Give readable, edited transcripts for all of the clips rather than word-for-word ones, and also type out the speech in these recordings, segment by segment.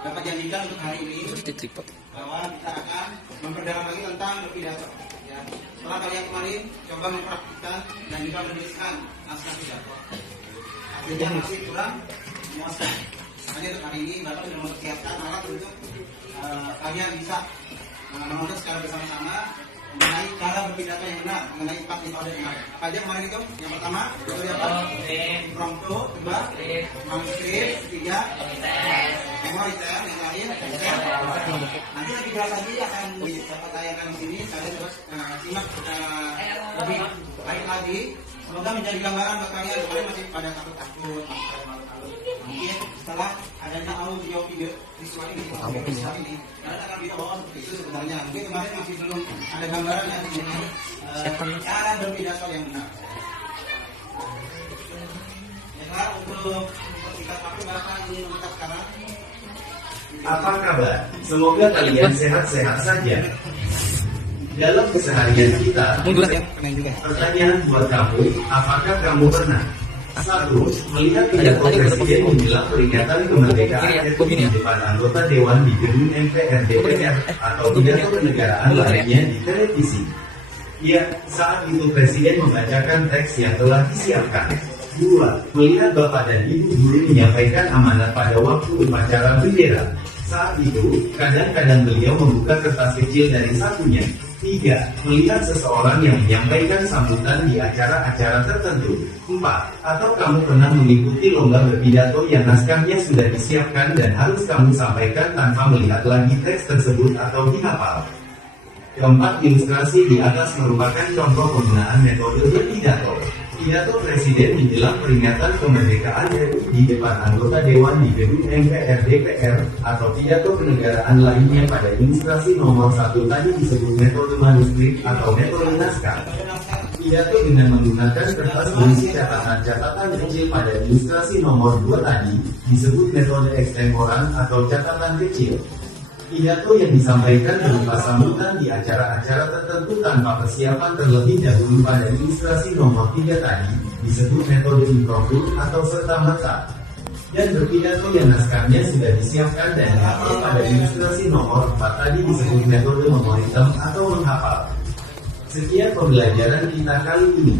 dapat janjikan untuk hari ini bahwa kita akan memperdalam lagi tentang berpidato. Ya. Setelah kalian kemarin coba mempraktikkan dan juga menuliskan naskah pidato. Artinya masih kurang memuaskan. Makanya untuk hari ini Bapak sudah mempersiapkan alat untuk kalian bisa menonton secara bersama-sama mengenai cara berpidato yang benar, mengenai 4 metode yang ada. Apa aja kemarin itu? Yang pertama, metode apa? Impromptu, kedua, manuskrip, ketiga, memoriter, yang terakhir, nanti lebih jelas lagi akan dapat tayangkan di sini. Kalian terus simak secara lebih baik lagi. Semoga menjadi gambaran buat kalian. Kalian masih pada takut-takut, masih pada malu-malu. Mungkin setelah adanya audio video visual ini, kalian akan bisa bawa seperti itu sebenarnya. Mungkin kemarin masih belum ada gambarannya di sini. Cara berpidato yang benar. Ya, untuk kita pakai bahasa ini kita sekarang. Apa kabar? Semoga kalian sehat-sehat saja. Dalam keseharian kita, pertanyaan buat kamu, apakah kamu pernah satu, melihat pidato presiden menjelang peringatan kemerdekaan RI di depan anggota Dewan di gedung MPR DPR atau pidato kenegaraan lainnya di televisi? Ya, saat itu presiden membacakan teks yang telah disiapkan. 2. Melihat bapak dan ibu guru menyampaikan amanat pada waktu upacara bendera. Saat itu, kadang-kadang beliau membuka kertas kecil dari sakunya. 3. Melihat seseorang yang menyampaikan sambutan di acara-acara tertentu. 4. Atau kamu pernah mengikuti lomba berpidato yang naskahnya sudah disiapkan dan harus kamu sampaikan tanpa melihat lagi teks tersebut atau dihafal. Keempat ilustrasi di atas merupakan contoh penggunaan metode berpidato. Pidato presiden menjelang peringatan kemerdekaan RI di depan anggota Dewan di gedung MPR DPR atau pidato kenegaraan lainnya pada ilustrasi nomor 1 tadi disebut metode manuskrip atau metode naskah. Pidato dengan menggunakan kertas berisi catatan-catatan kecil pada ilustrasi nomor 2 tadi disebut metode ekstemporan atau catatan kecil. Pidato yang disampaikan berupa sambutan di acara-acara tertentu tanpa persiapan terlebih dahulu pada ilustrasi nomor 3 tadi disebut metode impromptu atau serta-merta. Dan berpidato yang naskahnya sudah disiapkan dan dihafal pada ilustrasi nomor 4 tadi disebut metode memoritem atau menghafal. Sekian pembelajaran kita kali ini.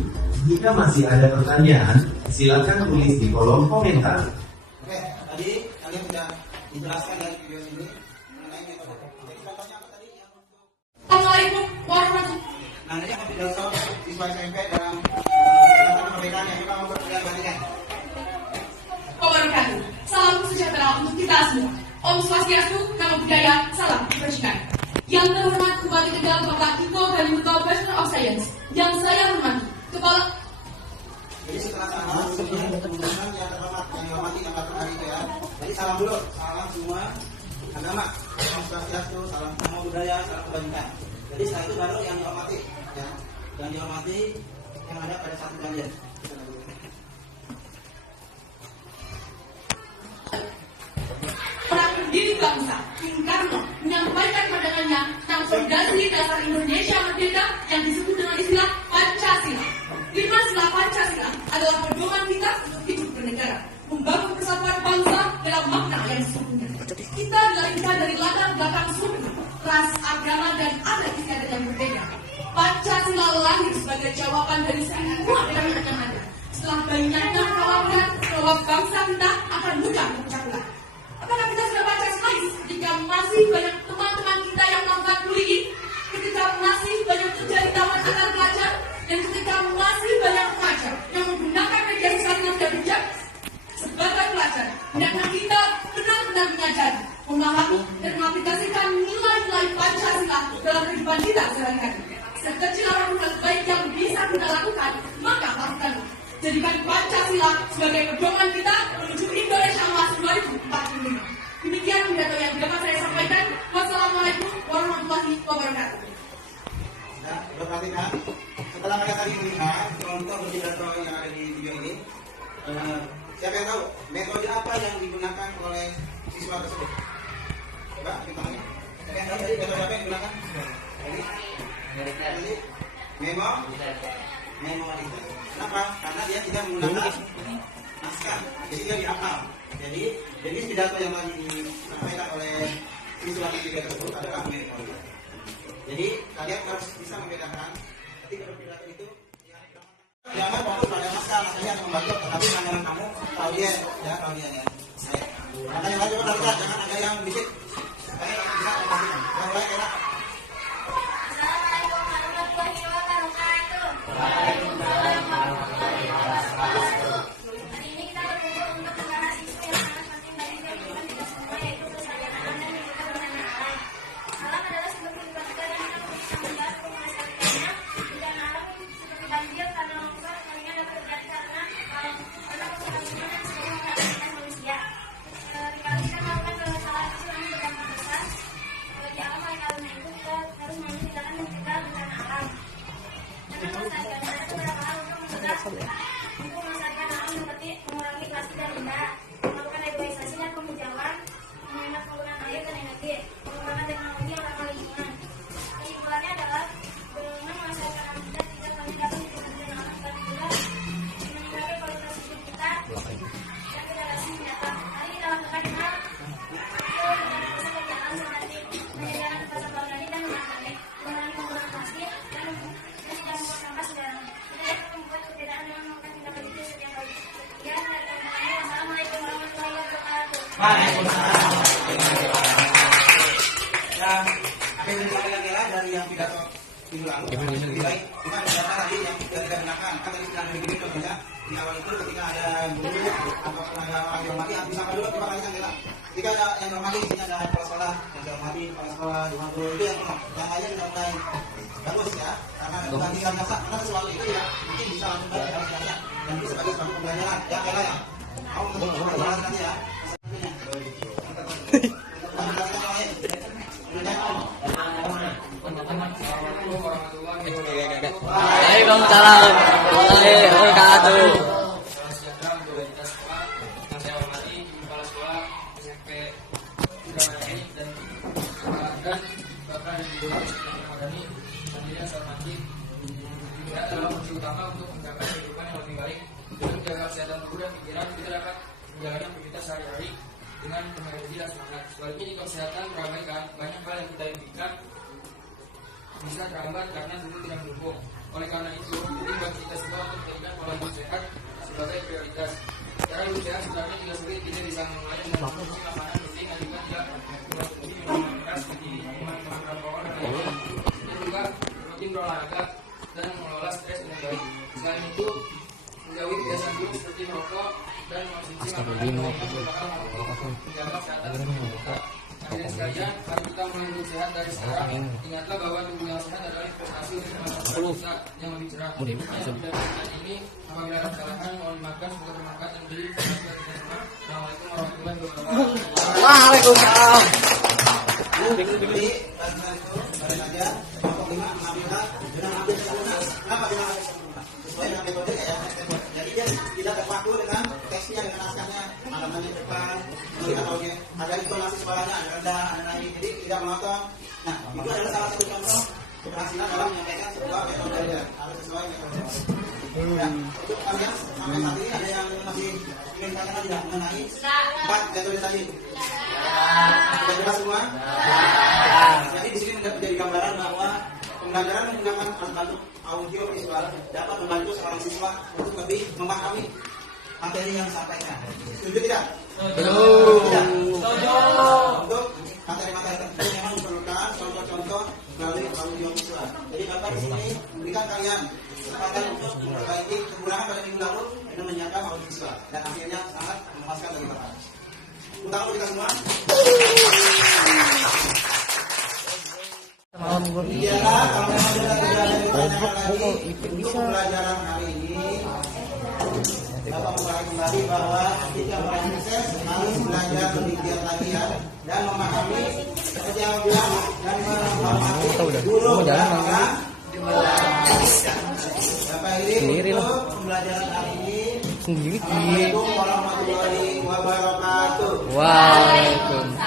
Jika masih ada pertanyaan, silakan tulis di kolom komentar. Oke, tadi kalian sudah dijelaskan dari video ini. Assalamualaikum warahmatullahi wabarakatuh. Nanti akan pidato siswa SMP dalam kemerdekaan yang kita mau perlihatkan. Wabarakatuh. Salam sejahtera untuk kita semua. Om Swastiastu, Namo Buddhaya, Salam Kebajikan. Yang terhormat Bupati Tegal Bapak Tito Halimuto Bachelor of Science. Yang saya hormati Kepala. Jadi setelah salam, kemudian yang terhormat, yang dihormati tempat hari itu ya. Jadi salam dulu, salam semua agama. Om Swastiastu, salam Namo Buddhaya, salam kebajikan. Jadi setelah itu baru yang dihormati, ya. Yang dihormati yang ada pada satu kalian. Orang pendiri bangsa, Bung Karno, menyampaikan pandangannya tentang fondasi dasar Indonesia merdeka yang disebut dengan istilah Pancasila. 5 sila Pancasila adalah pedoman kita untuk hidup bernegara, membangun persatuan bangsa dalam makna yang sesungguhnya. Kita dilahirkan dari latar belakang suku, ras, agama, dan adat istiadat yang berbeda. Pancasila lahir sebagai jawaban dari semua pertanyaan yang ada. Setelah banyaknya kekhawatiran bahwa bangsa kita akan mudah terpecah belah. Apakah kita sudah Pancasilais jika masih banyak teman-teman kita yang melakukan bullying, ketika masih banyak terjadi tawuran antar pelajar, dan ketika masih banyak pelajar yang menggunakan media sosial yang tidak bijak? Sebagai pelajar, hendaknya kita benar-benar menyadari, memahami, dan mengaplikasikan nilai-nilai Pancasila dalam kehidupan kita sehari-hari. Sekecil apapun hal baik yang bisa kita lakukan, maka lakukanlah. Jadikan Pancasila sebagai pedoman kita menuju Indonesia Emas 2045. Demikian pidato yang dapat saya sampaikan. Wassalamualaikum warahmatullahi wabarakatuh. Nah, perhatikan, setelah mereka tadi melihat contoh pidato yang ada di video ini, siapa yang tahu metode apa yang digunakan oleh siswa tersebut? Coba kita tanya. Siapa yang tahu tadi metode apa yang digunakan? Tadi memori. Kenapa? Karena dia tidak menggunakan naskah. dijelaskan, jadi dia dihafal. Jadi pidato yang tadi disampaikan oleh siswa ketiga tersebut adalah memori. Jadi kalian harus bisa membedakan ketika berpidato itu. Jangan fokus pada masalah, makanya akan membantu, tapi pandangan kamu tahu dia ya. Makanya lagi benar, jangan ada yang bikin. Kayak bisa memperhatikan. Yang lain enak. Assalamualaikum warahmatullahi wabarakatuh. Waalaikumsalam warahmatullahi wabarakatuh. Hari ini kita berkumpul untuk membahas isu yang sangat penting bagi kehidupan kita semua, yaitu kelestarian alam dan juga bencana alam. Alam adalah sumber kehidupan kita dan kita bisa membahas untuk melestarikannya. Bencana alam seperti banjir, tanah longsor, kekeringan dapat terjadi karena kerusakan dan sebagainya mengakibatkan manusia. Kalau kita melakukan kesalahan kecil yang berdampak besar bagi alam, karena itu kita harus mengambil tindakan mencegah bencana alam. Dengan melestarikan ada beberapa hal untuk melestarikan alam, seperti mengurangi plastik dan limbah, melakukan reboisasi dan penghijauan, menghemat penggunaan air dan energi, menggunakan teknologi yang ramah lingkungan. Kesimpulannya adalah dengan melestarikan alam kita tidak hanya dapat mencegah alam, tapi juga meningkatkan kualitas hidup kita dan generasi mendatang. Mari kita lakukan hal melestarikan alam seperti menyediakan pasar organik dan mengurangi penggunaan plastik dan tidak membuang sampah sembarangan. Kita dapat membuat perbedaan dengan melakukan tindakan itu setiap hari. Sekian dari kami. Wassalamualaikum warahmatullahi wabarakatuh. Waalaikumsalam. Dan apa yang disampaikan Ella dari yang pidato minggu lalu lebih baik kita bicara tadi yang tidak digunakan. Kan tadi sedang begini contohnya di awal itu ketika ada guru atau ada orang yang mati, disapa dulu terima kasih Ella. Jika ada yang hormati, di sini ada kepala sekolah yang dihormati, kepala sekolah dihormati, itu yang lainnya sudah mulai bagus ya, karena bukan tinggal biasa, karena sesuatu itu ya mungkin bisa langsung balik harus biasa dan itu sebagai suatu pembelajaran ya Ella ya. Kamu untuk pembelajaran nanti ya. Waalaikumsalam warahmatullahi wabarakatuh. Sejahtera untuk kita semua. Yang saya hormati kepala sekolah SMP Madani dan bahkan di luar Madani, tentunya saya hormati. Kita adalah kunci utama untuk mencapai kehidupan yang lebih baik. Dengan menjaga kesehatan tubuh dan pikiran, kita dapat menjalani aktivitas sehari-hari dengan penuh energi dan semangat. Sebaliknya jika kesehatan terabaikan, banyak hal yang kita impikan bisa terhambat karena tubuh tidak mendukung. Oleh karena itu, penting bagi kita semua untuk menjadikan pola hidup sehat sebagai prioritas. Cara hidup sehat sebenarnya juga sulit, tidak bisa mulai dengan konsumsi makanan penting dan juga tidak mengkonsumsi minuman keras seperti minuman beralkohol dan lainnya. Ini juga rutin berolahraga dan mengelola stres dengan baik. Selain itu, menjauhi kebiasaan buruk seperti merokok dan mengonsumsi makanan yang merupakan merokok menjaga kesehatan tubuh kita. Hadirin sekalian, mari kita mulai hidup sehat dari sekarang. Ingatlah bahwa tubuh yang sehat adalah investasi untuk masa depan kita yang lebih cerah. Dan ini apabila ada kesalahan mohon dimaafkan, semoga bermanfaat dan menjadi informasi bagi kita semua. Assalamualaikum warahmatullahi wabarakatuh. Waalaikumsalam. Jadi pelajaran itu baru saja kelompok 5 mengambillah dengan ambil sempurna. Kenapa dengan ambil sempurna? Sesuai dengan metode ya. Jadi dia tidak terpaku dengan teksnya, dengan naskahnya, halamannya depan, melihat audio, ada intonasi suaranya, ada rendah, ada naik, jadi tidak monoton. Nah, itu adalah salah satu contoh keberhasilan dalam menyampaikan sebuah metode harus sesuai metode. Nah, untuk kalian sampai saat ini ada yang masih ingin tanyakan tidak mengenai 4 metode tadi? Sudah jelas semua? Jadi di sini menjadi gambaran bahwa pembelajaran menggunakan alat bantu audio visual dapat membantu seorang siswa untuk lebih memahami materi yang disampaikan. Setuju tidak? Tidak. Untuk materi-materi tertentu memang diperlukan contoh-contoh melalui audio visual. Jadi Bapak di sini memberikan kalian kesempatan untuk memperbaiki kekurangan pada minggu lalu dengan menyiapkan audio visual dan akhirnya sangat memuaskan bagi Bapak. Utama kita semua. Iyalah, kalau memang sudah tidak ada pertanyaan lagi untuk pembelajaran hari ini, Bapak mulai kembali bahwa ketika meraih sukses harus belajar lebih giat lagi ya dan memahami seperti yang bilang dan menghormati guru dan orang tua. Bapak ini untuk pembelajaran hari ini. Assalamualaikum warahmatullahi wabarakatuh. Waalaikumsalam.